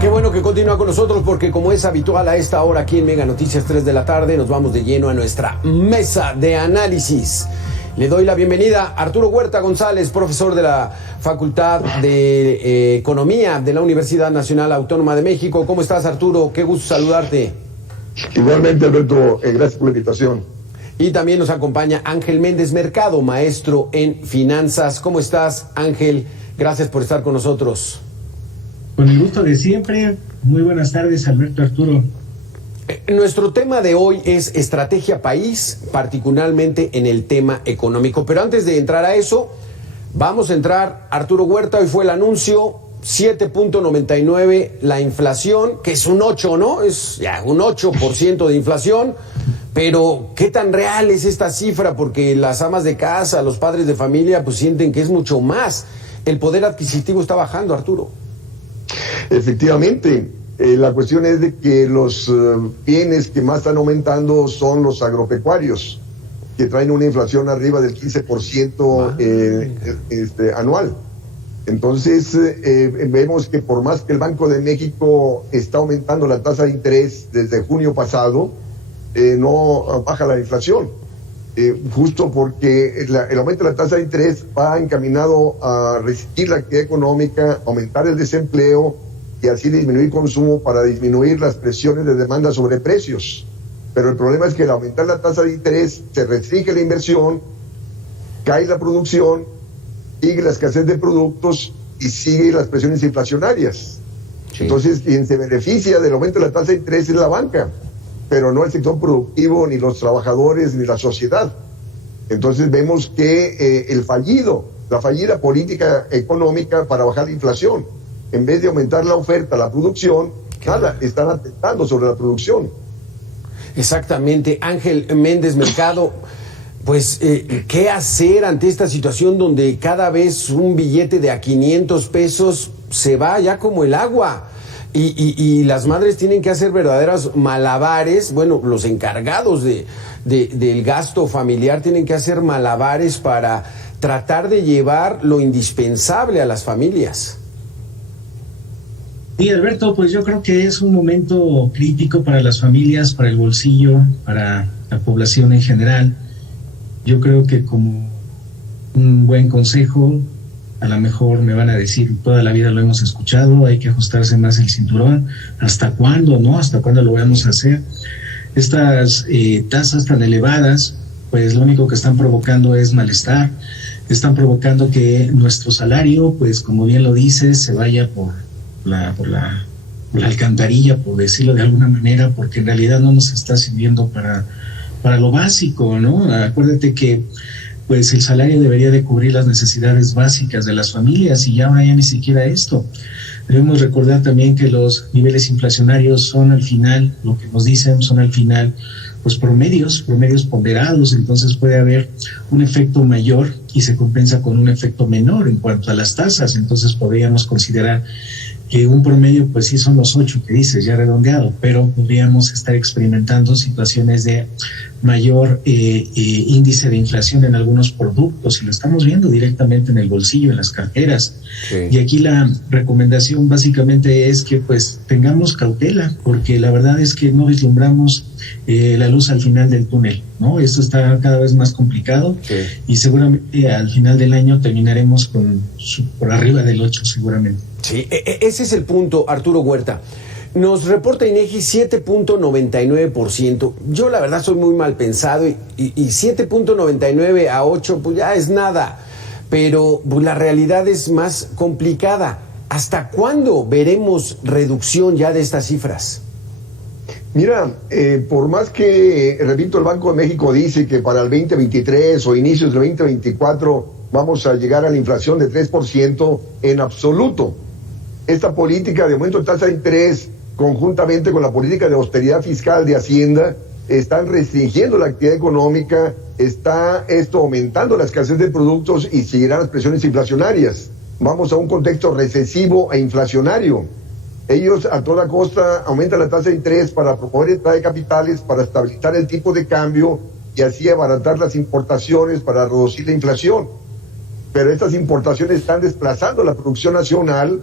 Qué bueno que continúa con nosotros porque como es habitual a esta hora aquí en Mega Noticias 3 de la tarde, nos vamos de lleno a nuestra mesa de análisis. Le doy la bienvenida a Arturo Huerta González, profesor de la Facultad de Economía de la Universidad Nacional Autónoma de México. ¿Cómo estás, Arturo? Qué gusto saludarte. Igualmente, Alberto, gracias por la invitación. Y también nos acompaña Ángel Méndez Mercado, maestro en finanzas. ¿Cómo estás, Ángel? Gracias por estar con nosotros. Con el gusto de siempre. Muy buenas tardes, Alberto, Arturo. Nuestro tema de hoy es estrategia país, particularmente en el tema económico. Pero antes de entrar a eso, vamos a entrar, Arturo Huerta, hoy fue el anuncio, 7.99 la inflación, que es un 8, ¿no? Es ya un 8% de inflación, pero ¿qué tan real es esta cifra? Porque las amas de casa, los padres de familia, pues sienten que es mucho más. El poder adquisitivo está bajando, Arturo. Efectivamente, la cuestión es de que los bienes que más están aumentando son los agropecuarios, que traen una inflación arriba del 15% anual. Entonces, vemos que por más que el Banco de México está aumentando la tasa de interés desde junio pasado, no baja la inflación. Justo porque el aumento de la tasa de interés va encaminado a resistir la actividad económica, aumentar el desempleo y así disminuir consumo para disminuir las presiones de demanda sobre precios. Pero el problema es que al aumentar la tasa de interés se restringe la inversión, cae la producción, sigue la escasez de productos y sigue las presiones inflacionarias. Sí. Entonces, quien se beneficia del aumento de la tasa de interés es la banca, pero no el sector productivo, ni los trabajadores, ni la sociedad. Entonces vemos que la fallida política económica para bajar la inflación, en vez de aumentar la oferta, la producción, nada, están atentando sobre la producción. Exactamente. Ángel Méndez Mercado, pues, ¿qué hacer ante esta situación donde cada vez un billete de a 500 pesos se va ya como el agua? Y las madres tienen que hacer verdaderos malabares, bueno, los encargados del gasto familiar tienen que hacer malabares para tratar de llevar lo indispensable a las familias. Sí, Alberto, pues yo creo que es un momento crítico para las familias, para el bolsillo, para la población en general. Yo creo que como un buen consejo, a lo mejor me van a decir, toda la vida lo hemos escuchado, hay que ajustarse más el cinturón. ¿Hasta cuándo, no? ¿Hasta cuándo lo vamos a hacer? Estas tasas tan elevadas, pues lo único que están provocando es malestar. Están provocando que nuestro salario, pues como bien lo dices, se vaya por la alcantarilla, por decirlo de alguna manera, porque en realidad no nos está sirviendo para lo básico, ¿no? Acuérdate que pues el salario debería de cubrir las necesidades básicas de las familias y ahora ya ni siquiera esto. Debemos recordar también que los niveles inflacionarios son al final, lo que nos dicen son al final, pues promedios ponderados, entonces puede haber un efecto mayor y se compensa con un efecto menor en cuanto a las tasas, entonces podríamos considerar que un promedio, pues sí son los 8 que dices, ya redondeado, pero podríamos estar experimentando situaciones de mayor índice de inflación en algunos productos, y lo estamos viendo directamente en el bolsillo, en las carteras. Sí. Y aquí la recomendación básicamente es que pues tengamos cautela, porque la verdad es que no vislumbramos la luz al final del túnel, ¿no? Esto está cada vez más complicado. Sí. Y seguramente al final del año terminaremos por arriba del 8 seguramente. Sí, ese es el punto, Arturo Huerta. Nos reporta INEGI 7.99%. Yo la verdad soy muy mal pensado y 7.99 a 8 pues ya es nada, pero pues, la realidad es más complicada. ¿Hasta cuándo veremos reducción ya de estas cifras? Mira, por más que, repito, el Banco de México dice que para el 2023 o inicios del 2024 vamos a llegar a la inflación de 3%, en absoluto. Esta política de aumento de tasa de interés, conjuntamente con la política de austeridad fiscal de Hacienda, están restringiendo la actividad económica, está esto aumentando la escasez de productos y seguirán las presiones inflacionarias. Vamos a un contexto recesivo e inflacionario. Ellos a toda costa aumentan la tasa de interés para promover entrada de capitales, para estabilizar el tipo de cambio y así abaratar las importaciones para reducir la inflación. Pero estas importaciones están desplazando la producción nacional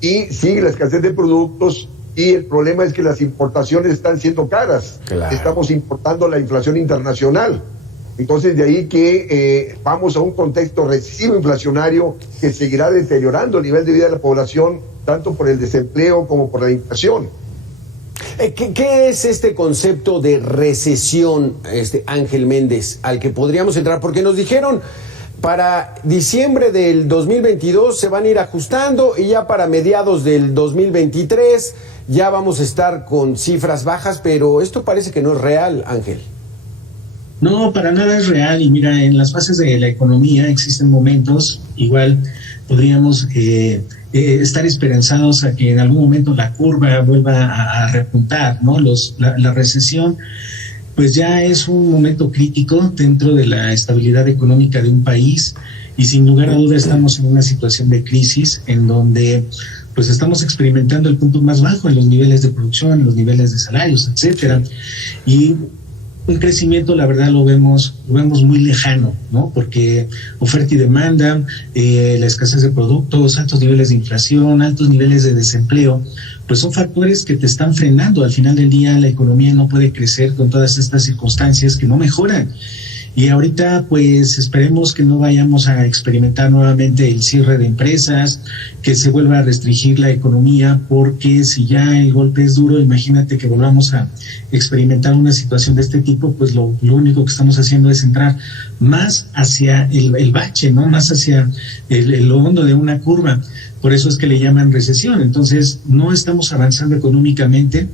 y sigue la escasez de productos, y el problema es que las importaciones están siendo caras. Claro. Estamos importando la inflación internacional. Entonces, de ahí que vamos a un contexto recesivo inflacionario que seguirá deteriorando el nivel de vida de la población, tanto por el desempleo como por la inflación. ¿Qué es este concepto de recesión, Ángel Méndez, al que podríamos entrar? Porque nos dijeron para diciembre del 2022 se van a ir ajustando y ya para mediados del 2023 ya vamos a estar con cifras bajas, pero esto parece que no es real, Ángel. No, para nada es real. Y mira, en las fases de la economía existen momentos, igual podríamos estar esperanzados a que en algún momento la curva vuelva a repuntar, ¿no? La recesión, pues ya es un momento crítico dentro de la estabilidad económica de un país, y sin lugar a duda estamos en una situación de crisis en donde pues estamos experimentando el punto más bajo en los niveles de producción, en los niveles de salarios, etcétera. Y un crecimiento, la verdad, lo vemos muy lejano, ¿no? Porque oferta y demanda, la escasez de productos, altos niveles de inflación, altos niveles de desempleo, pues son factores que te están frenando. Al final del día, la economía no puede crecer con todas estas circunstancias que no mejoran. Y ahorita, pues, esperemos que no vayamos a experimentar nuevamente el cierre de empresas, que se vuelva a restringir la economía, porque si ya el golpe es duro, imagínate que volvamos a experimentar una situación de este tipo, pues lo único que estamos haciendo es entrar más hacia el bache, ¿no? Más hacia lo hondo de una curva. Por eso es que le llaman recesión. Entonces, no estamos avanzando económicamente.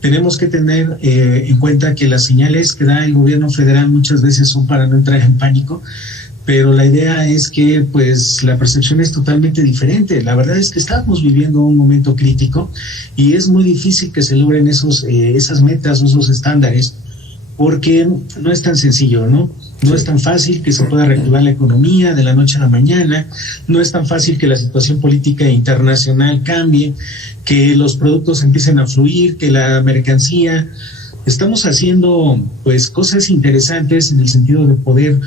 Tenemos que tener en cuenta que las señales que da el gobierno federal muchas veces son para no entrar en pánico, pero la idea es que pues la percepción es totalmente diferente. La verdad es que estamos viviendo un momento crítico y es muy difícil que se logren esas metas, esos estándares, porque no es tan sencillo, ¿no? No es tan fácil que se pueda reactivar la economía de la noche a la mañana, no es tan fácil que la situación política internacional cambie, que los productos empiecen a fluir, que la mercancía. Estamos haciendo pues cosas interesantes en el sentido de poder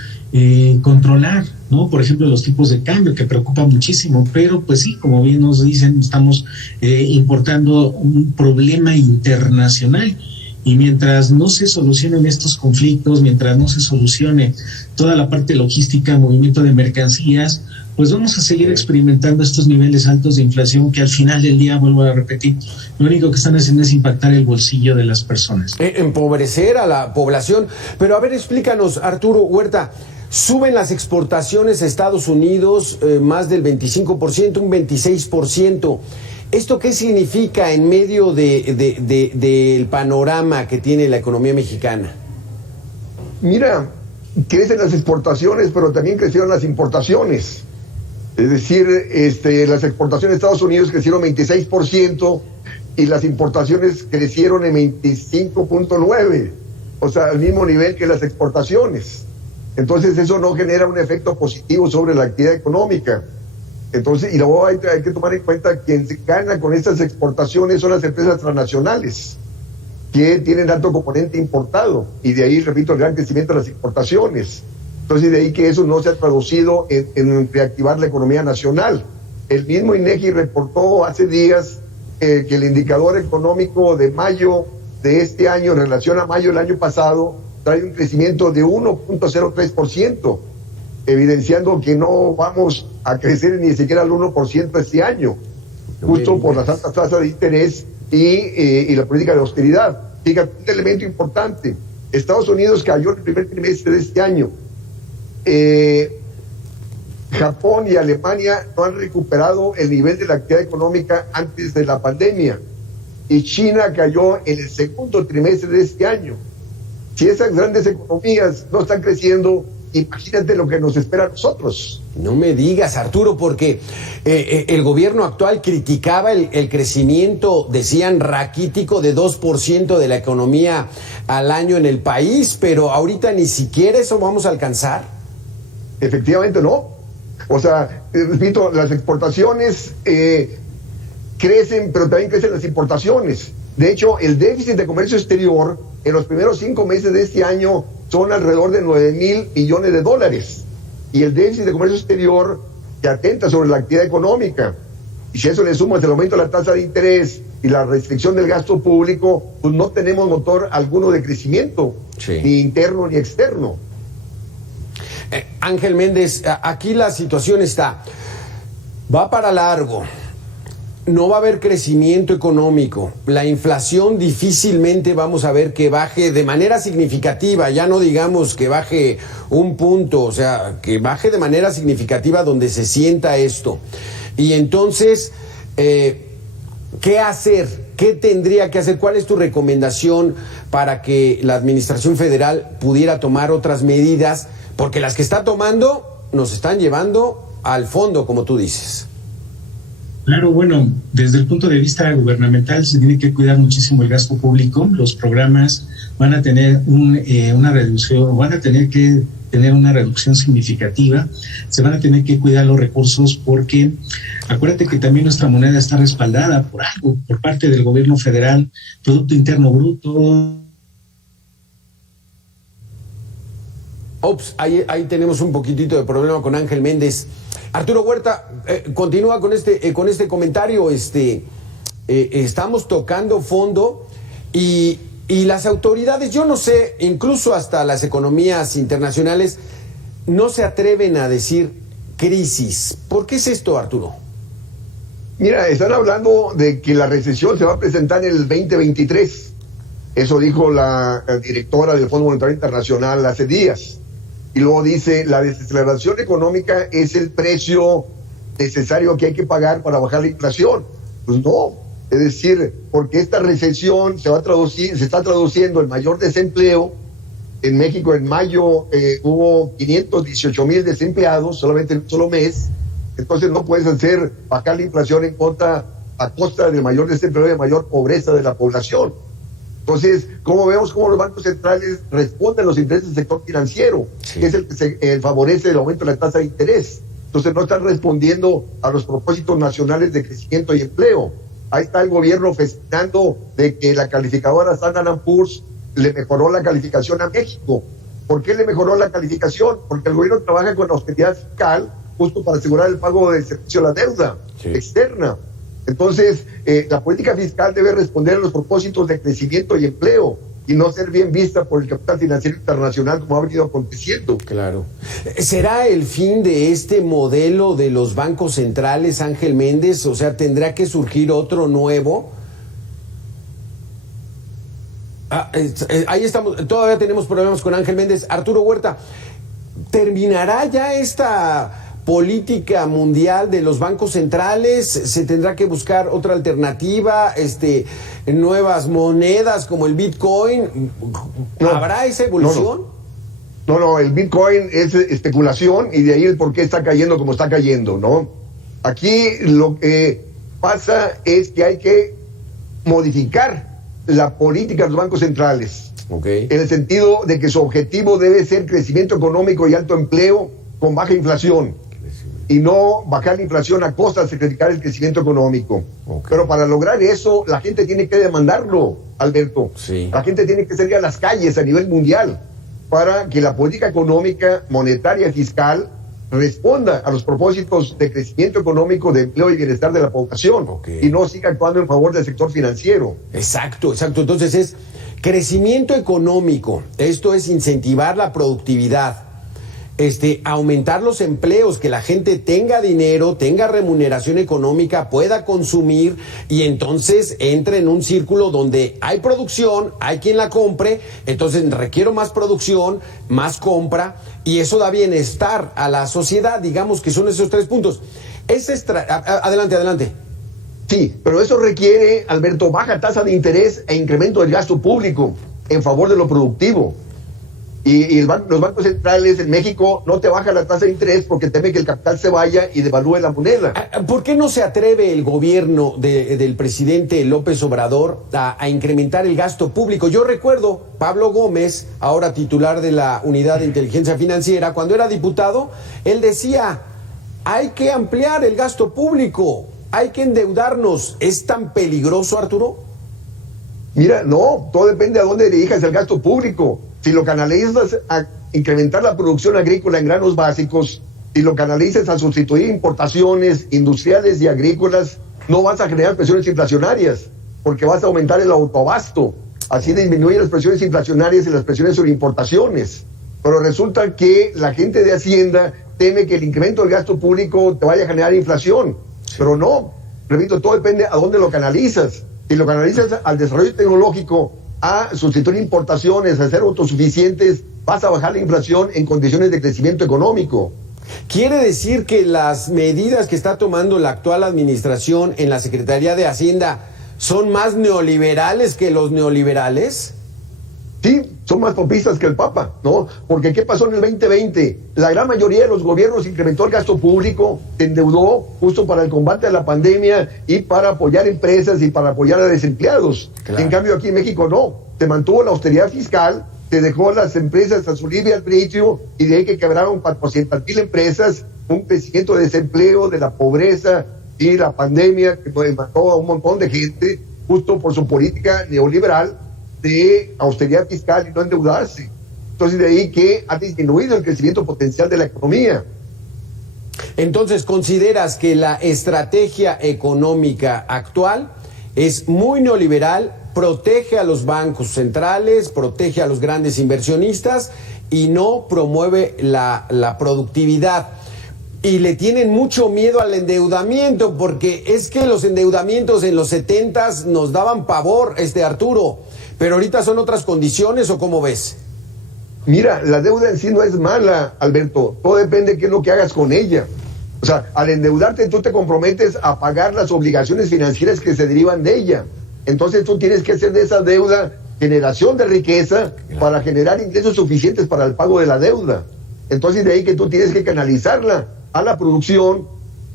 controlar, ¿no? Por ejemplo, los tipos de cambio, que preocupa muchísimo, pero pues sí, como bien nos dicen, estamos importando un problema internacional. Y mientras no se solucionen estos conflictos, mientras no se solucione toda la parte logística, movimiento de mercancías, pues vamos a seguir experimentando estos niveles altos de inflación que al final del día, vuelvo a repetir, lo único que están haciendo es impactar el bolsillo de las personas. Empobrecer a la población. Pero a ver, explícanos, Arturo Huerta, suben las exportaciones a Estados Unidos más del 25%, un 26%. ¿Esto qué significa en medio del panorama que tiene la economía mexicana? Mira, crecen las exportaciones, pero también crecieron las importaciones. Es decir, las exportaciones de Estados Unidos crecieron 26% y las importaciones crecieron en 25.9%. O sea, al mismo nivel que las exportaciones. Entonces eso no genera un efecto positivo sobre la actividad económica. Entonces, y luego hay que tomar en cuenta que quien se gana con estas exportaciones son las empresas transnacionales, que tienen alto componente importado, y de ahí, repito, el gran crecimiento de las exportaciones. Entonces, de ahí que eso no se ha traducido en reactivar la economía nacional. El mismo INEGI reportó hace días que el indicador económico de mayo de este año en relación a mayo del año pasado trae un crecimiento de 1.03%, evidenciando que no vamos a crecer ni siquiera al 1% este año, justo por las altas tasas de interés y la política de austeridad. Fíjate, un elemento importante: Estados Unidos cayó en el primer trimestre de este año. Japón y Alemania no han recuperado el nivel de la actividad económica antes de la pandemia, y China cayó en el segundo trimestre de este año. Si esas grandes economías no están creciendo, imagínate lo que nos espera a nosotros. No me digas, Arturo, porque el gobierno actual criticaba el crecimiento, decían, raquítico de 2% de la economía al año en el país, pero ahorita ni siquiera eso vamos a alcanzar. Efectivamente no. O sea, repito, las exportaciones crecen, pero también crecen las importaciones. De hecho, el déficit de comercio exterior en los primeros 5 meses de este año son alrededor de $9,000 millones. Y el déficit de comercio exterior que atenta sobre la actividad económica. Y si a eso le sumas el aumento de la tasa de interés y la restricción del gasto público, pues no tenemos motor alguno de crecimiento, sí, ni interno ni externo. Ángel Méndez, aquí la situación va para largo. No va a haber crecimiento económico. La inflación difícilmente vamos a ver que baje de manera significativa. Ya no digamos que baje un punto, o sea, que baje de manera significativa donde se sienta esto. Y entonces, ¿qué hacer? ¿Qué tendría que hacer? ¿Cuál es tu recomendación para que la Administración Federal pudiera tomar otras medidas? Porque las que está tomando nos están llevando al fondo, como tú dices. Claro, bueno, desde el punto de vista gubernamental se tiene que cuidar muchísimo el gasto público. Los programas van a tener una reducción, van a tener que tener una reducción significativa. Se van a tener que cuidar los recursos porque acuérdate que también nuestra moneda está respaldada por algo, por parte del gobierno federal, Producto Interno Bruto. Ahí tenemos un poquitito de problema con Ángel Méndez. Arturo Huerta, continúa con este comentario. Estamos tocando fondo y las autoridades, yo no sé, incluso hasta las economías internacionales, no se atreven a decir crisis. ¿Por qué es esto, Arturo? Mira, están hablando de que la recesión se va a presentar en el 2023. Eso dijo la directora del Fondo Monetario Internacional hace días. Y luego dice, la desaceleración económica es el precio necesario que hay que pagar para bajar la inflación. Pues no, es decir, porque esta recesión se está traduciendo en mayor desempleo. En México en mayo hubo 518,000 desempleados solamente en un solo mes. Entonces no puedes hacer bajar la inflación a costa del mayor desempleo y de mayor pobreza de la población. Entonces, ¿cómo vemos cómo los bancos centrales responden a los intereses del sector financiero? Sí. Que es el que favorece el aumento de la tasa de interés. Entonces no están respondiendo a los propósitos nacionales de crecimiento y empleo. Ahí está el gobierno festejando de que la calificadora Standard & Poor's le mejoró la calificación a México. ¿Por qué le mejoró la calificación? Porque el gobierno trabaja con la austeridad fiscal justo para asegurar el pago del servicio a la deuda externa. Entonces, la política fiscal debe responder a los propósitos de crecimiento y empleo y no ser bien vista por el capital financiero internacional como ha venido aconteciendo. Claro. ¿Será el fin de este modelo de los bancos centrales, Ángel Méndez? O sea, ¿tendrá que surgir otro nuevo? Ahí estamos, todavía tenemos problemas con Ángel Méndez. Arturo Huerta, ¿terminará ya esta política mundial de los bancos centrales? ¿Se tendrá que buscar otra alternativa? Nuevas monedas como el Bitcoin. ¿Habrá esa evolución? No, el Bitcoin es especulación y de ahí el por qué está cayendo como está cayendo, ¿no? Aquí lo que pasa es que hay que modificar la política de los bancos centrales. Okay. En el sentido de que su objetivo debe ser crecimiento económico y alto empleo con baja inflación. Y no bajar la inflación a costa de sacrificar el crecimiento económico. Okay. Pero para lograr eso, la gente tiene que demandarlo, Alberto. Sí. La gente tiene que salir a las calles a nivel mundial para que la política económica, monetaria y fiscal responda a los propósitos de crecimiento económico, de empleo y bienestar de la población. Okay. Y no siga actuando en favor del sector financiero. Exacto. Entonces es crecimiento económico. Esto es incentivar la productividad. Aumentar los empleos, que la gente tenga dinero, tenga remuneración económica, pueda consumir y entonces entre en un círculo donde hay producción, hay quien la compre, entonces requiero más producción, más compra y eso da bienestar a la sociedad, digamos que son esos 3 puntos. Adelante. Sí, pero eso requiere, Alberto, baja tasa de interés e incremento del gasto público en favor de lo productivo. Y los bancos centrales en México no te bajan la tasa de interés porque teme que el capital se vaya y devalúe la moneda. ¿Por qué no se atreve el gobierno del presidente López Obrador a incrementar el gasto público? Yo recuerdo Pablo Gómez, ahora titular de la Unidad de Inteligencia Financiera, cuando era diputado, él decía, hay que ampliar el gasto público, hay que endeudarnos. ¿Es tan peligroso, Arturo? Mira, no, todo depende a dónde dirijas el gasto público. Si lo canalizas a incrementar la producción agrícola en granos básicos, si lo canalizas a sustituir importaciones industriales y agrícolas no vas a generar presiones inflacionarias, porque vas a aumentar el autoabasto, así disminuye las presiones inflacionarias y las presiones sobre importaciones. Pero resulta que la gente de Hacienda teme que el incremento del gasto público te vaya a generar inflación, pero no, repito, todo depende a dónde lo canalizas. Si lo canalizas al desarrollo tecnológico, a sustituir importaciones, a ser autosuficientes, vas a bajar la inflación en condiciones de crecimiento económico. ¿Quiere decir que las medidas que está tomando la actual administración en la Secretaría de Hacienda son más neoliberales que los neoliberales? Sí, son más popistas que el Papa, ¿no? Porque ¿qué pasó en el 2020? La gran mayoría de los gobiernos incrementó el gasto público, se endeudó justo para el combate a la pandemia y para apoyar empresas y para apoyar a desempleados. Claro. En cambio aquí en México no, se mantuvo la austeridad fiscal, se dejó las empresas a su libre arbitrio y de ahí que quebraron 400,000 empresas, un crecimiento de desempleo, de la pobreza y la pandemia que mató a un montón de gente justo por su política neoliberal de austeridad fiscal y no endeudarse. Entonces de ahí que ha disminuido el crecimiento potencial de la economía. Entonces, ¿consideras que la estrategia económica actual es muy neoliberal, protege a los bancos centrales, protege a los grandes inversionistas y no promueve la productividad? Y le tienen mucho miedo al endeudamiento, porque es que los endeudamientos en los 70s nos daban pavor, Arturo, pero ahorita son otras condiciones, ¿o cómo ves? Mira, la deuda en sí no es mala, Alberto, todo depende de qué es lo que hagas con ella. O sea, al endeudarte tú te comprometes a pagar las obligaciones financieras que se derivan de ella. Entonces tú tienes que hacer de esa deuda generación de riqueza para generar ingresos suficientes para el pago de la deuda. Entonces de ahí que tú tienes que canalizarla a la producción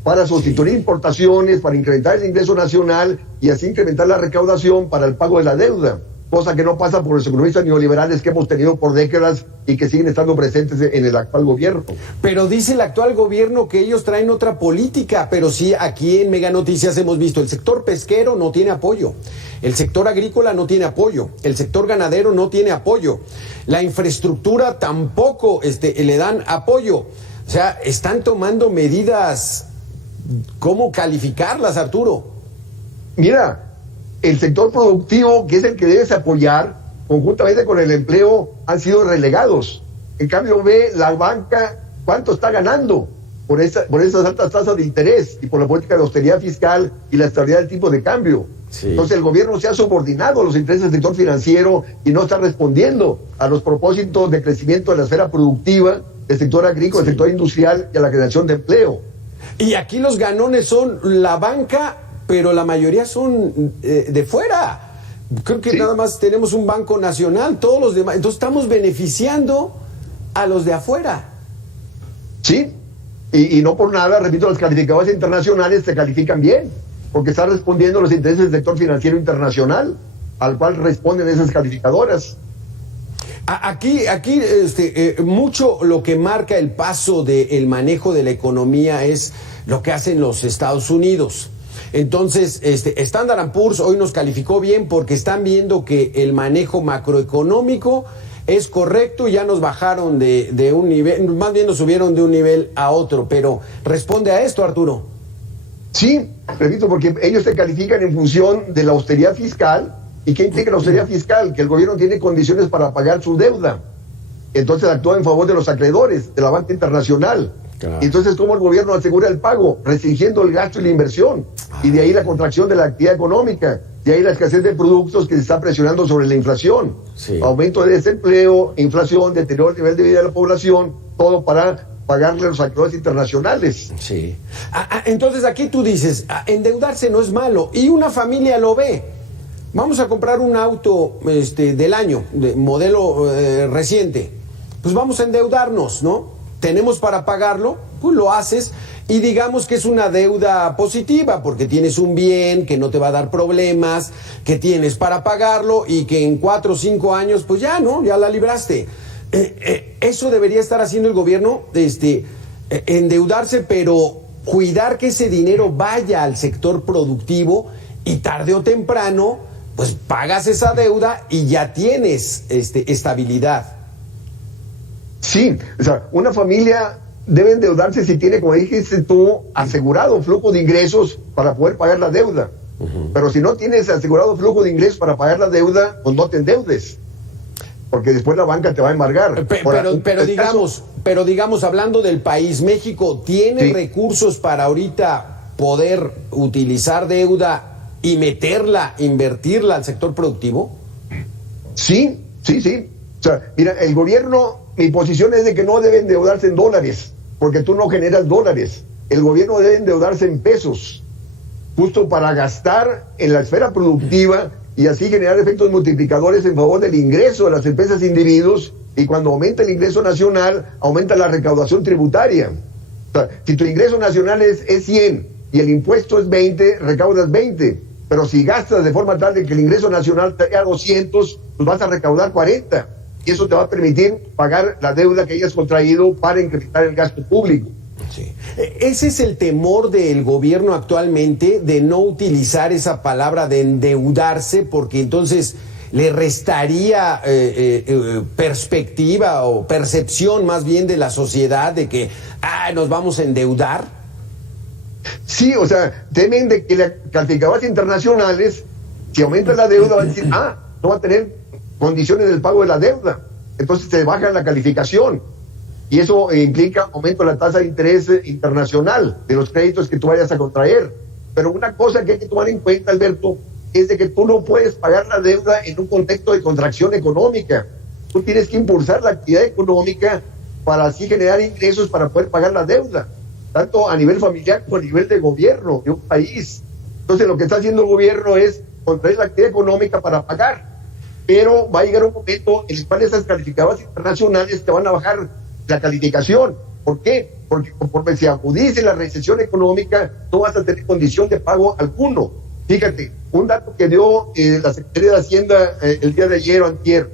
para sustituir importaciones, para incrementar el ingreso nacional y así incrementar la recaudación para el pago de la deuda. Cosa que no pasa por los economistas neoliberales que hemos tenido por décadas y que siguen estando presentes en el actual gobierno. Pero dice el actual gobierno que ellos traen otra política, pero sí, aquí en Mega Noticias hemos visto el sector pesquero no tiene apoyo, el sector agrícola no tiene apoyo, el sector ganadero no tiene apoyo, la infraestructura tampoco le dan apoyo. O sea, están tomando medidas, ¿cómo calificarlas, Arturo? Mira, el sector productivo, que es el que debes apoyar, conjuntamente con el empleo, han sido relegados. En cambio, ve la banca cuánto está ganando por esas altas tasas de interés y por la política de austeridad fiscal y la estabilidad del tipo de cambio. Sí. Entonces el gobierno se ha subordinado a los intereses del sector financiero y no está respondiendo a los propósitos de crecimiento de la esfera productiva, del sector agrícola, del sector industrial y a la creación de empleo. Y aquí los ganones son la banca, pero la mayoría son de fuera. Creo que nada más tenemos un banco nacional, todos los demás. Entonces estamos beneficiando a los de afuera. Sí, y no por nada, repito, las calificadoras internacionales te califican bien, porque están respondiendo a los intereses del sector financiero internacional, al cual responden esas calificadoras. Aquí mucho lo que marca el paso del manejo de la economía es lo que hacen los Estados Unidos. Entonces, Standard & Poor's hoy nos calificó bien porque están viendo que el manejo macroeconómico es correcto y ya nos bajaron de un nivel, más bien nos subieron de un nivel a otro, pero responde a esto, Arturo. Sí, repito, porque ellos te califican en función de la austeridad fiscal. ¿Y qué implica la austeridad fiscal? Que el gobierno tiene condiciones para pagar su deuda. Entonces actúa en favor de los acreedores, de la banca internacional. Claro. Entonces, ¿cómo el gobierno asegura el pago? Restringiendo el gasto y la inversión. Y de ahí la contracción de la actividad económica. De ahí la escasez de productos que se está presionando sobre la inflación. Sí. Aumento de desempleo, inflación, deterioro del nivel de vida de la población, todo para pagarle a los acreedores internacionales. Sí. Entonces aquí tú dices, endeudarse no es malo. Y una familia lo ve. Vamos a comprar un auto del año, de modelo reciente. Pues vamos a endeudarnos, ¿no? Tenemos para pagarlo, pues lo haces y digamos que es una deuda positiva porque tienes un bien que no te va a dar problemas, que tienes para pagarlo y que en 4 o 5 años pues ya, ¿no? Ya la libraste. Eso debería estar haciendo el gobierno, endeudarse, pero cuidar que ese dinero vaya al sector productivo y tarde o temprano pues pagas esa deuda y ya tienes estabilidad. Sí, o sea, una familia debe endeudarse si tiene, como dijiste tú, asegurado flujo de ingresos para poder pagar la deuda. Pero si no tienes asegurado flujo de ingresos para pagar la deuda, pues no te endeudes, porque después la banca te va a embargar. Pero digamos, hablando del país, ¿México tiene recursos para ahorita poder utilizar deuda y meterla, invertirla al sector productivo? Sí. O sea, mira, el gobierno, mi posición es de que no debe endeudarse en dólares, porque tú no generas dólares. El gobierno debe endeudarse en pesos, justo para gastar en la esfera productiva y así generar efectos multiplicadores en favor del ingreso de las empresas e individuos, y cuando aumenta el ingreso nacional, aumenta la recaudación tributaria. O sea, si tu ingreso nacional es 100 y el impuesto es 20, recaudas 20, pero si gastas de forma tal de que el ingreso nacional te a 200, pues vas a recaudar 40, y eso te va a permitir pagar la deuda que hayas contraído para incrementar el gasto público. Sí. Ese es el temor del gobierno actualmente, de no utilizar esa palabra de endeudarse, porque entonces le restaría perspectiva o percepción más bien de la sociedad de que nos vamos a endeudar. Sí, o sea, temen de que las calificadoras internacionales, si aumenta la deuda, van a decir, no va a tener condiciones del pago de la deuda, entonces te bajan la calificación. Y eso implica aumento de la tasa de interés internacional de los créditos que tú vayas a contraer. Pero una cosa que hay que tomar en cuenta, Alberto, es de que tú no puedes pagar la deuda en un contexto de contracción económica. Tú tienes que impulsar la actividad económica para así generar ingresos para poder pagar la deuda, tanto a nivel familiar como a nivel de gobierno de un país. Entonces lo que está haciendo el gobierno es contraer la actividad económica para pagar. Pero va a llegar un momento en el cual esas calificadoras internacionales te van a bajar la calificación. ¿Por qué? Porque conforme se agudice la recesión económica, no vas a tener condición de pago alguno. Fíjate, un dato que dio la Secretaría de Hacienda el día de ayer o antier: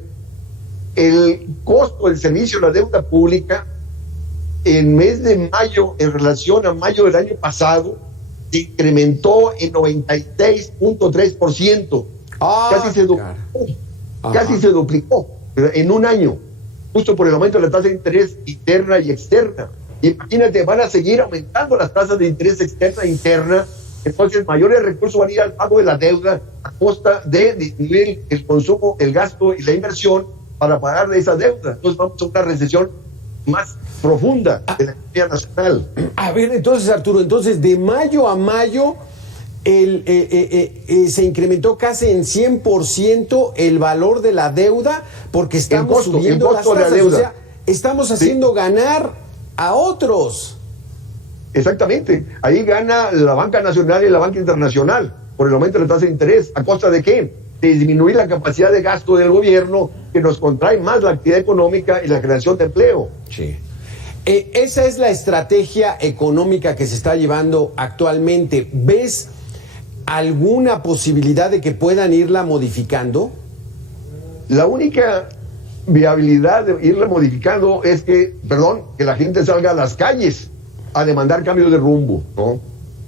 el costo del servicio de la deuda pública en mes de mayo en relación a mayo del año pasado se incrementó en 96.3%. Casi se duplicó en un año, justo por el aumento de la tasa de interés interna y externa. Imagínate, van a seguir aumentando las tasas de interés externa e interna, entonces mayores recursos van a ir al pago de la deuda a costa de disminuir el consumo, el gasto y la inversión para pagar de esa deuda. Entonces vamos a una recesión más profunda de la economía nacional. A ver, entonces, Arturo, de mayo a mayo se incrementó casi en 100% el valor de la deuda, porque estamos subiendo las tasas, de la deuda. O sea, estamos haciendo ganar a otros. Exactamente, ahí gana la banca nacional y la banca internacional por el aumento de la tasa de interés. ¿A costa de qué? De disminuir la capacidad de gasto del gobierno, que nos contrae más la actividad económica y la creación de empleo. Sí. Esa es la estrategia económica que se está llevando actualmente. ¿Ves alguna posibilidad de que puedan irla modificando? La única viabilidad de irla modificando es que la gente salga a las calles a demandar cambios de rumbo, ¿no?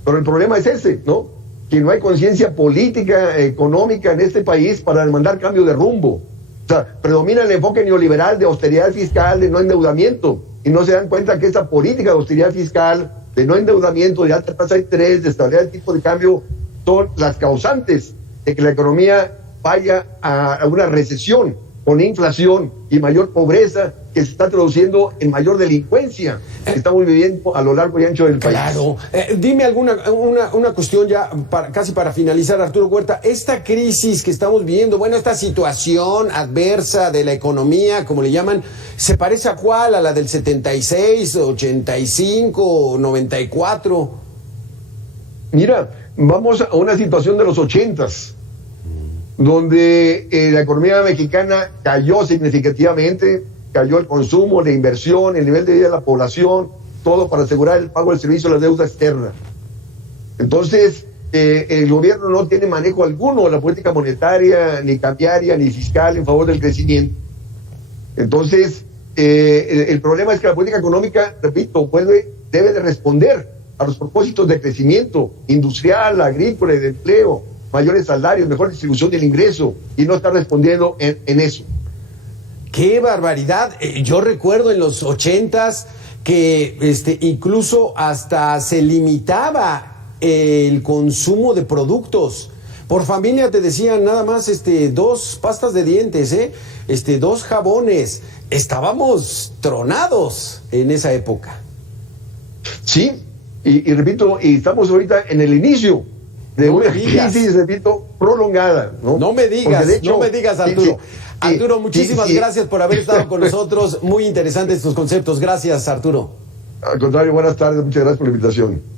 Pero el problema es ese, ¿no? Que no hay conciencia política, económica en este país para demandar cambio de rumbo. O sea, predomina el enfoque neoliberal de austeridad fiscal, de no endeudamiento, y no se dan cuenta que esa política de austeridad fiscal, de no endeudamiento, de alta tasa de interés, de estabilidad del tipo de cambio, son las causantes de que la economía vaya a una recesión con inflación y mayor pobreza, que se está traduciendo en mayor delincuencia que estamos viviendo a lo largo y ancho del país. Claro. Dime una cuestión ya casi para finalizar, Arturo Huerta. Esta crisis que estamos viviendo, esta situación adversa de la economía, como le llaman, ¿se parece a cuál? ¿A la del 76, 85, 94? Mira, vamos a una situación de los 80s, donde la economía mexicana cayó significativamente, cayó el consumo, la inversión, el nivel de vida de la población, todo para asegurar el pago del servicio de la deuda externa. Entonces, el gobierno no tiene manejo alguno de la política monetaria, ni cambiaria, ni fiscal en favor del crecimiento. Entonces, el problema es que la política económica, repito, debe de responder a los propósitos de crecimiento industrial, agrícola y de empleo, mayores salarios, mejor distribución del ingreso, y no está respondiendo en eso. ¡Qué barbaridad! Yo recuerdo en los 80s que incluso hasta se limitaba el consumo de productos. Por familia te decían nada más 2 pastas de dientes, 2 jabones. Estábamos tronados en esa época. Sí, y repito, y estamos ahorita en el inicio de una crisis, repito, prolongada. No me digas, Arturo. Arturo, muchísimas gracias por haber estado con nosotros. Muy interesantes tus conceptos. Gracias, Arturo. Al contrario, buenas tardes. Muchas gracias por la invitación.